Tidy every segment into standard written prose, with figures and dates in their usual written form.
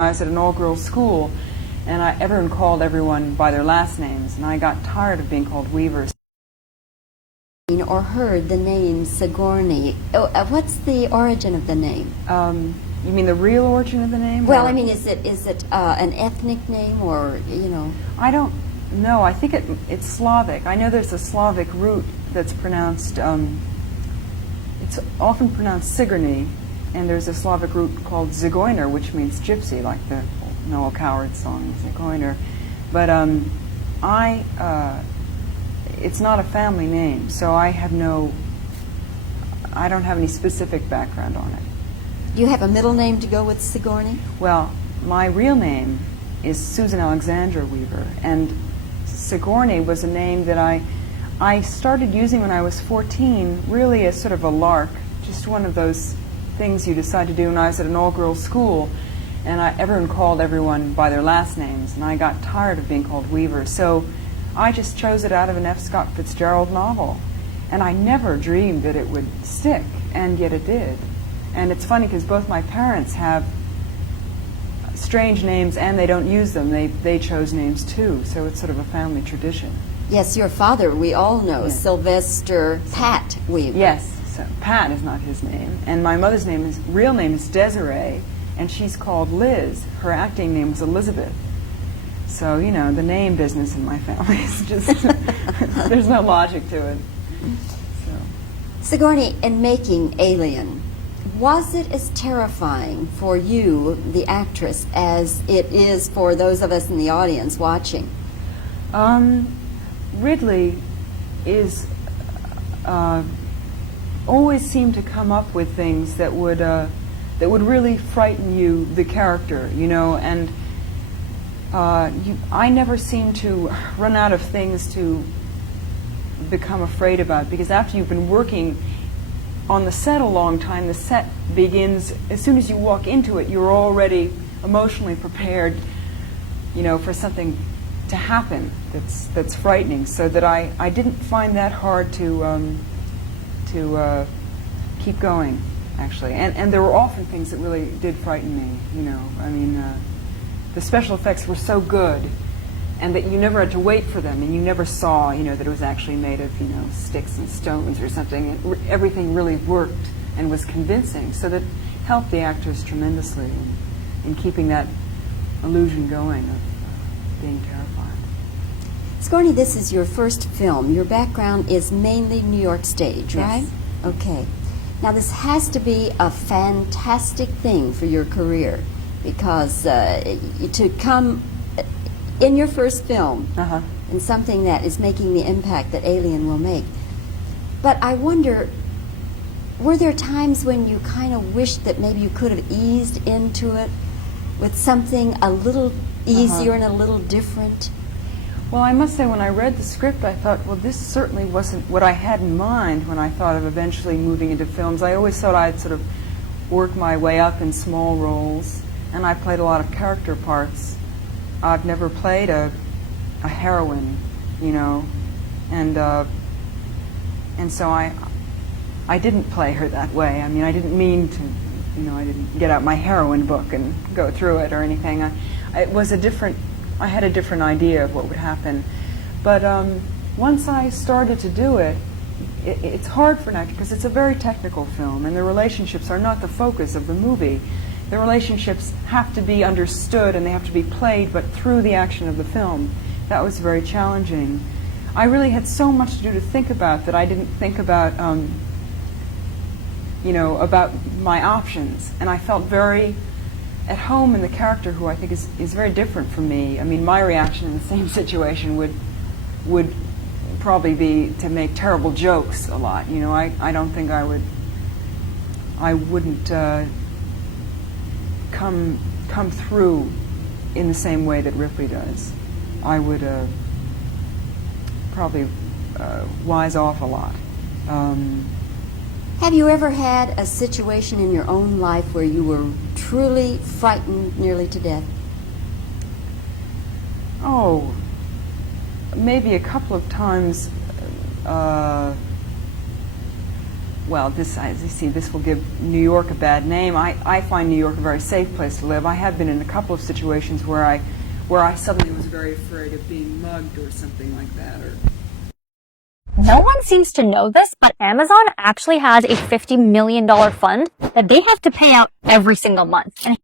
I was at an all-girls school, and everyone called everyone by their last names, and I got tired of being called Weaver. Or heard the name Sigourney. What's the origin of the name? You mean the real origin of the name? Well, I mean, is it an ethnic name, or I don't know. I think it's Slavic. I know there's a Slavic root that's pronounced. It's often pronounced Sigourney, and there's a Slavic root called Zigeuner, which means gypsy, like the Noel Coward song Zigeuner. But it's not a family name, so I don't have any specific background on it. Do you have a middle name to go with Sigourney? Well, my real name is Susan Alexandra Weaver, and Sigourney was a name that I started using when I was 14, really as sort of a lark, just one of those things you decide to do. When I was at an all-girls school, and everyone called everyone by their last names, and I got tired of being called Weaver, so I just chose it out of an F. Scott Fitzgerald novel. And I never dreamed that it would stick, and yet it did. And it's funny because both my parents have strange names and they don't use them. They chose names too, so it's sort of a family tradition. Yes, your father, we all know, Yes. Sylvester Pat Weaver. Yes, so Pat is not his name. And my mother's real name is Desiree, and she's called Liz. Her acting name was Elizabeth. So, the name business in my family is just, there's no logic to it. So. Sigourney, in making Alien, was it as terrifying for you, the actress, as it is for those of us in the audience watching? Ridley is always seemed to come up with things that would really frighten you, the character, and I never seem to run out of things to become afraid about, because after you've been working on the set a long time, the set begins, as soon as you walk into it, you're already emotionally prepared, for something to happen that's frightening, so that I didn't find that hard to keep going, actually. And there were often things that really did frighten me, the special effects were so good, and that you never had to wait for them, and you never saw, that it was actually made of, sticks and stones or something. Everything really worked and was convincing, so that helped the actors tremendously in keeping that illusion going of being terrified. Sigourney, this is your first film. Your background is mainly New York stage, right? Yes. Okay. Now, this has to be a fantastic thing for your career, because to come in your first film and something that is making the impact that Alien will make. But I wonder, were there times when you kind of wished that maybe you could have eased into it with something a little easier and a little different? Well, I must say, when I read the script, I thought, well, this certainly wasn't what I had in mind when I thought of eventually moving into films. I always thought I'd sort of work my way up in small roles, and I played a lot of character parts. I've never played a heroine, and so I didn't play her that way. I mean, I didn't mean to, I didn't get out my heroine book and go through it or anything. I had a different idea of what would happen. But once I started to do it, it's hard for an actor because it's a very technical film, and the relationships are not the focus of the movie. The relationships have to be understood and they have to be played, but through the action of the film. That was very challenging. I really had so much to do to think about that I didn't think about, about my options. And I felt very at home in the character, who I think is very different from me. I mean, my reaction in the same situation would probably be to make terrible jokes a lot. I don't think I wouldn't come through in the same way that Ripley does. I would probably wise off a lot. Have you ever had a situation in your own life where you were truly frightened nearly to death? Oh, maybe a couple of times. well, this, as you see, this will give New York a bad name. I find New York a very safe place to live. I have been in a couple of situations where I suddenly was very afraid of being mugged or something like that. Or No one seems to know this, but Amazon actually has a $50 million fund that they have to pay out every single month. And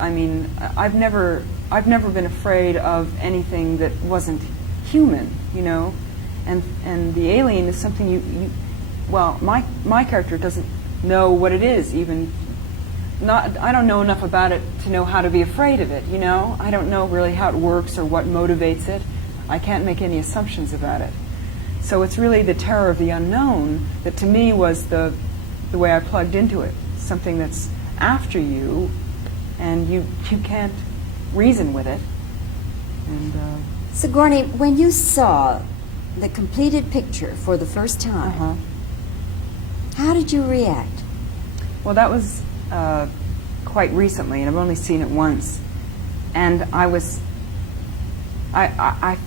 I mean, I've never been afraid of anything that wasn't human, you know, and the alien is something you well, my character doesn't know what it is, even not. I don't know enough about it to know how to be afraid of it, you know. I don't know really how it works or what motivates it. I can't make any assumptions about it. So it's really the terror of the unknown that to me was the way I plugged into it. Something that's after you, and you can't reason with it. And Sigourney, when you saw the completed picture for the first time, how did you react? well, that was quite recently, and I've only seen it once. And I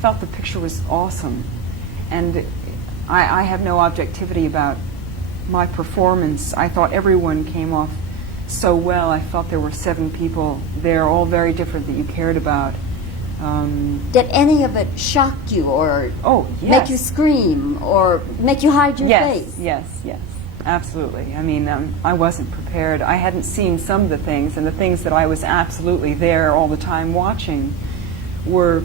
felt the picture was awesome, and I have no objectivity about my performance. I thought everyone came off so well. I felt there were 7 people there, all very different, that you cared about. Did any of it shock you or Oh, yes. make you scream or make you hide your face? Yes, absolutely. I mean, I wasn't prepared. I hadn't seen some of the things, and the things that I was absolutely there all the time watching were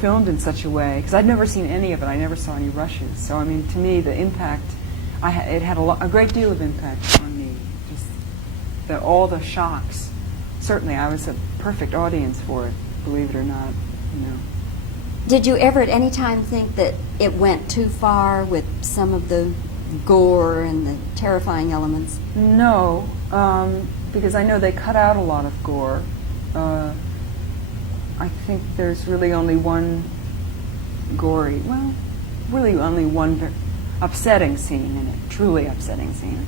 filmed in such a way, because I'd never seen any of it. I never saw any rushes. So, I mean, to me, the impact, it had a great deal of impact on me. Just all the shocks. Certainly, I was a perfect audience for it, believe it or not, you know. Did you ever at any time think that it went too far with some of the gore and the terrifying elements? No, because I know they cut out a lot of gore. I think there's really only one really only one upsetting scene in it, truly upsetting scene.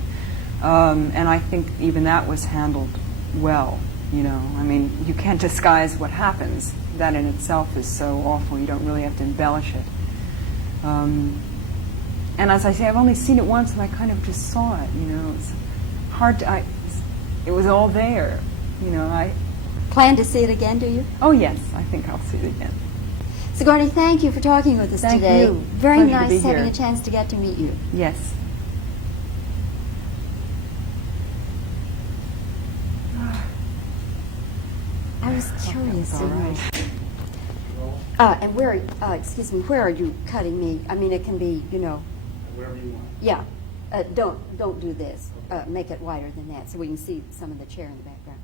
And I think even that was handled well, you know. I mean, you can't disguise what happens. That in itself is so awful, you don't really have to embellish it. And as I say, I've only seen it once, and I kind of just saw it, you know. It's hard to, it was all there, you know. Plan to see it again, do you? Oh yes, I think I'll see it again. Sigourney, thank you for talking with us Thank today. you. Very Pleasure to nice be having here. a chance to get to meet you. Yes. I was curious. All right. And excuse me, where are you cutting me? I mean, it can be, you know. Wherever you want. Yeah. Don't do this. Make it wider than that so we can see some of the chair in the background.